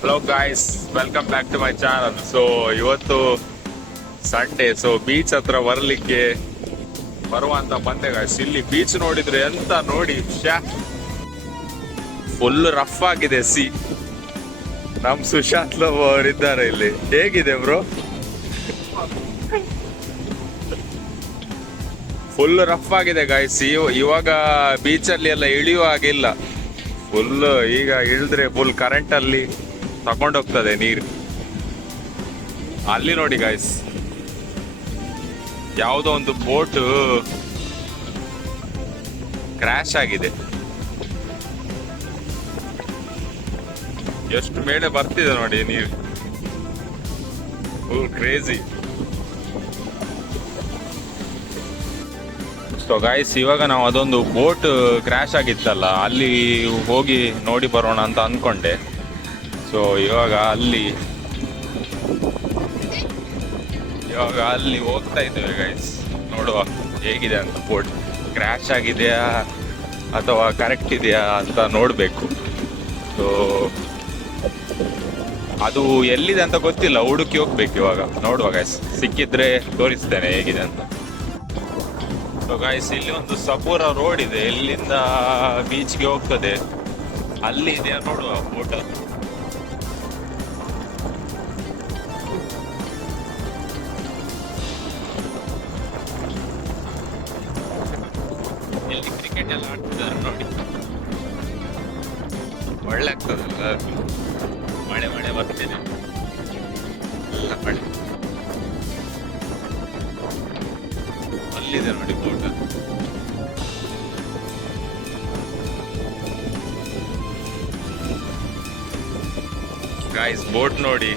Hello guys, welcome back to my channel. So ಇವತ್ತು Sunday, so beach ಹತ್ರ ಬರಲಿಕ್ಕೆ ಬರುವಂತ ಬಂದೆ ಗಾಯ್ಸ್. ಇಲ್ಲಿ ಬೀಚ್ ನೋಡಿದ್ರೆ ಎಂತ ನೋಡಿ, ಫುಲ್ ರಫ್ ಆಗಿದೆ ಸಿ. ನಮ್ ಸುಶಾಂತ್ ಲವ್ ಅವರಿದ್ದಾರೆ ಇಲ್ಲಿ. ಹೇಗಿದೆ ಬ್ರೋ? ಫುಲ್ ರಫ್ ಆಗಿದೆ ಗಾಯ್ಸ್. ಇವಾಗ ಬೀಚಲ್ಲಿ ಎಲ್ಲ ಇಳಿಯುವ ಹಾಗಿಲ್ಲ. ಫುಲ್ ಈಗ ಇಳಿದ್ರೆ ಫುಲ್ ಕರೆಂಟ್ ಅಲ್ಲಿ ತಕೊಂಡೋಗ್ತದೆ ನೀರು. ಅಲ್ಲಿ ನೋಡಿ ಗಾಯ್ಸ್, ಯಾವುದೋ ಒಂದು ಬೋಟ್ ಕ್ರ್ಯಾಶ್ ಆಗಿದೆ. ಎಷ್ಟು ಮೇಲೆ ಬರ್ತಿದೆ ನೋಡಿ ನೀರು, ಫುಲ್ ಕ್ರೇಜಿ. ಸೊ ಗಾಯ್ಸ್, ಇವಾಗ ನಾವು ಅದೊಂದು ಬೋಟ್ ಕ್ರ್ಯಾಶ್ ಆಗಿತ್ತಲ್ಲ, ಅಲ್ಲಿ ಹೋಗಿ ನೋಡಿ ಬರೋಣ ಅಂತ ಅನ್ಕೊಂಡೆ. ಸೊ ಇವಾಗ ಅಲ್ಲಿ ಹೋಗ್ತಾ ಇದ್ದೇವೆ ಗೈಸ್. ನೋಡುವ ಹೇಗಿದೆ ಅಂತ. ಬೋಟ್ ಕ್ರ್ಯಾಶ್ ಆಗಿದೆಯಾ ಅಥವಾ ಕರೆಕ್ಟ್ ಇದೆಯಾ ಅಂತ ನೋಡಬೇಕು. ಸೊ ಅದು ಎಲ್ಲಿದೆ ಅಂತ ಗೊತ್ತಿಲ್ಲ, ಹುಡುಕಿ ಹೋಗ್ಬೇಕು ಇವಾಗ. ನೋಡುವ ಗೈಸ್, ಸಿಕ್ಕಿದ್ರೆ ತೋರಿಸ್ತೇನೆ ಹೇಗಿದೆ ಅಂತ. ಸೊ ಗೈಸ್, ಇಲ್ಲಿ ಒಂದು ಸಪೂರ ರೋಡ್ ಇದೆ, ಇಲ್ಲಿಂದ ಬೀಚ್ಗೆ ಹೋಗ್ತದೆ. ಅಲ್ಲಿ ಇದೆಯಾ ನೋಡುವ ಬೋಟ್. ಇಲ್ಲಿ ಕ್ರಿಕೆಟ್ ಎಲ್ಲ ಆಡ್ತಿದ್ದಾರೆ ನೋಡಿ, ಒಳ್ಳೆ ಆಗ್ತದಲ್ಲ. ಮಳೆ ಬರ್ತೇನೆ, ಎಲ್ಲ ಮಳೆ. ಅಲ್ಲಿದೆ ನೋಡಿ ಬೋಟ್. ಗಾಯ್ಸ್, ಬೋಟ್ ನೋಡಿ.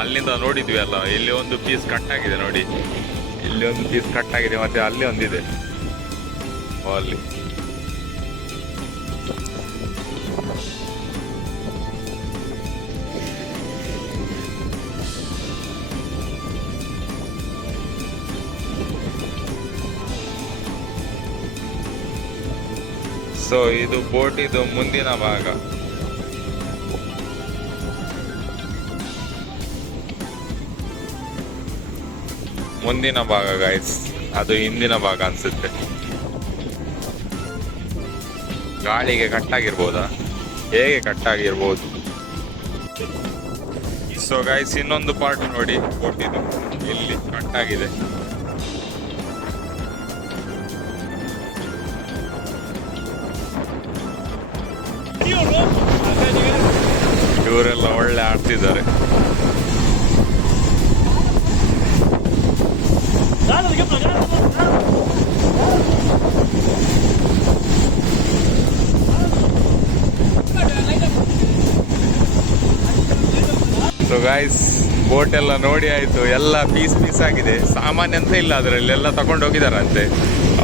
ಅಲ್ಲಿಂದ ನೋಡಿದ್ವಿ ಅಲ್ಲ, ಇಲ್ಲಿ ಒಂದು ಪೀಸ್ ಕಟ್ ಆಗಿದೆ ನೋಡಿ. ಇಲ್ಲಿ ಒಂದು ಪೀಸ್ ಕಟ್ ಆಗಿದೆ, ಮತ್ತೆ ಅಲ್ಲಿ ಒಂದಿದೆ ಅಲ್ಲಿ. ಸೊ ಇದು ಬೋಟ್, ಇದು ಮುಂದಿನ ಭಾಗ. ಮುಂದಿನ ಭಾಗ ಗಾಯ್ಸ್, ಅದು ಹಿಂದಿನ ಭಾಗ ಅನ್ಸುತ್ತೆ. ಗಾಳಿಗೆ ಕಟ್ಟಾಗಿರ್ಬೋದಾ? ಹೇಗೆ ಕಟ್ಟಾಗಿರ್ಬೋದು? ಸೊ ಗಾಯ್ಸ್, ಇನ್ನೊಂದು ಪಾರ್ಟ್ ನೋಡಿ ಬೋಟ್, ಇದು ಇಲ್ಲಿ ಕಟ್ಟಾಗಿದೆ. ಇವರೆಲ್ಲ ಒಳ್ಳೆ ಆಡ್ತಿದ್ದಾರೆ. ಸೊ ಗಾಯ್ಸ್, ಬೋಟ್ ಎಲ್ಲ ನೋಡಿ ಆಯ್ತು, ಎಲ್ಲ ಪೀಸ್ ಆಗಿದೆ. ಸಾಮಾನ್ಯ ಅಂತ ಇಲ್ಲ ಅದರಲ್ಲಿ, ಎಲ್ಲ ತಗೊಂಡು ಹೋಗಿದಾರಂತೆ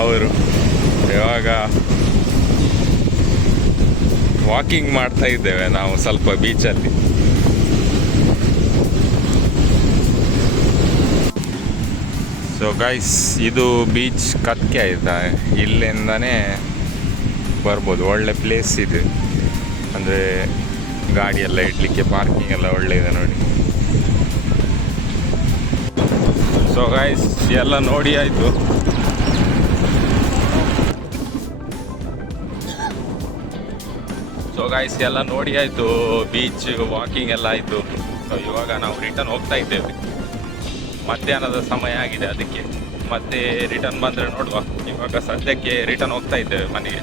ಅವರು. ಇವಾಗ ವಾಕಿಂಗ್ ಮಾಡ್ತಾ ಇದ್ದೇವೆ ನಾವು ಸ್ವಲ್ಪ ಬೀಚಲ್ಲಿ. ಸೊ ಗೈಸ್, ಇದು ಬೀಚ್ ಕತ್ಕೆ ಆಯ್ತಾ, ಇಲ್ಲಿಂದನೇ ಬರ್ಬೋದು. ಒಳ್ಳೆ ಪ್ಲೇಸ್ ಇದೆ, ಅಂದರೆ ಗಾಡಿ ಎಲ್ಲ ಇಡ್ಲಿಕ್ಕೆ, ಪಾರ್ಕಿಂಗ್ ಎಲ್ಲ ಒಳ್ಳೆ ಇದೆ ನೋಡಿ. ಸೊ ಗೈಸ್, ಎಲ್ಲ ನೋಡಿ ಆಯಿತು. ಸೊ ಗೈಸ್, ಎಲ್ಲ ನೋಡಿ ಆಯಿತು, ಬೀಚ್ ವಾಕಿಂಗ್ ಎಲ್ಲ ಆಯಿತು. ಸೊ ಇವಾಗ ನಾವು ರಿಟರ್ನ್ ಹೋಗ್ತಾ ಇದ್ದೇವೆ. ಮಧ್ಯಾಹ್ನದ ಸಮಯ ಆಗಿದೆ, ಅದಕ್ಕೆ ಮತ್ತೆ ರಿಟರ್ನ್ ಬಂದರೆ ನೋಡುವ. ಇವಾಗ ಸದ್ಯಕ್ಕೆ ರಿಟರ್ನ್ ಹೋಗ್ತಾ ಇದ್ದೇವೆ ಮನೆಗೆ.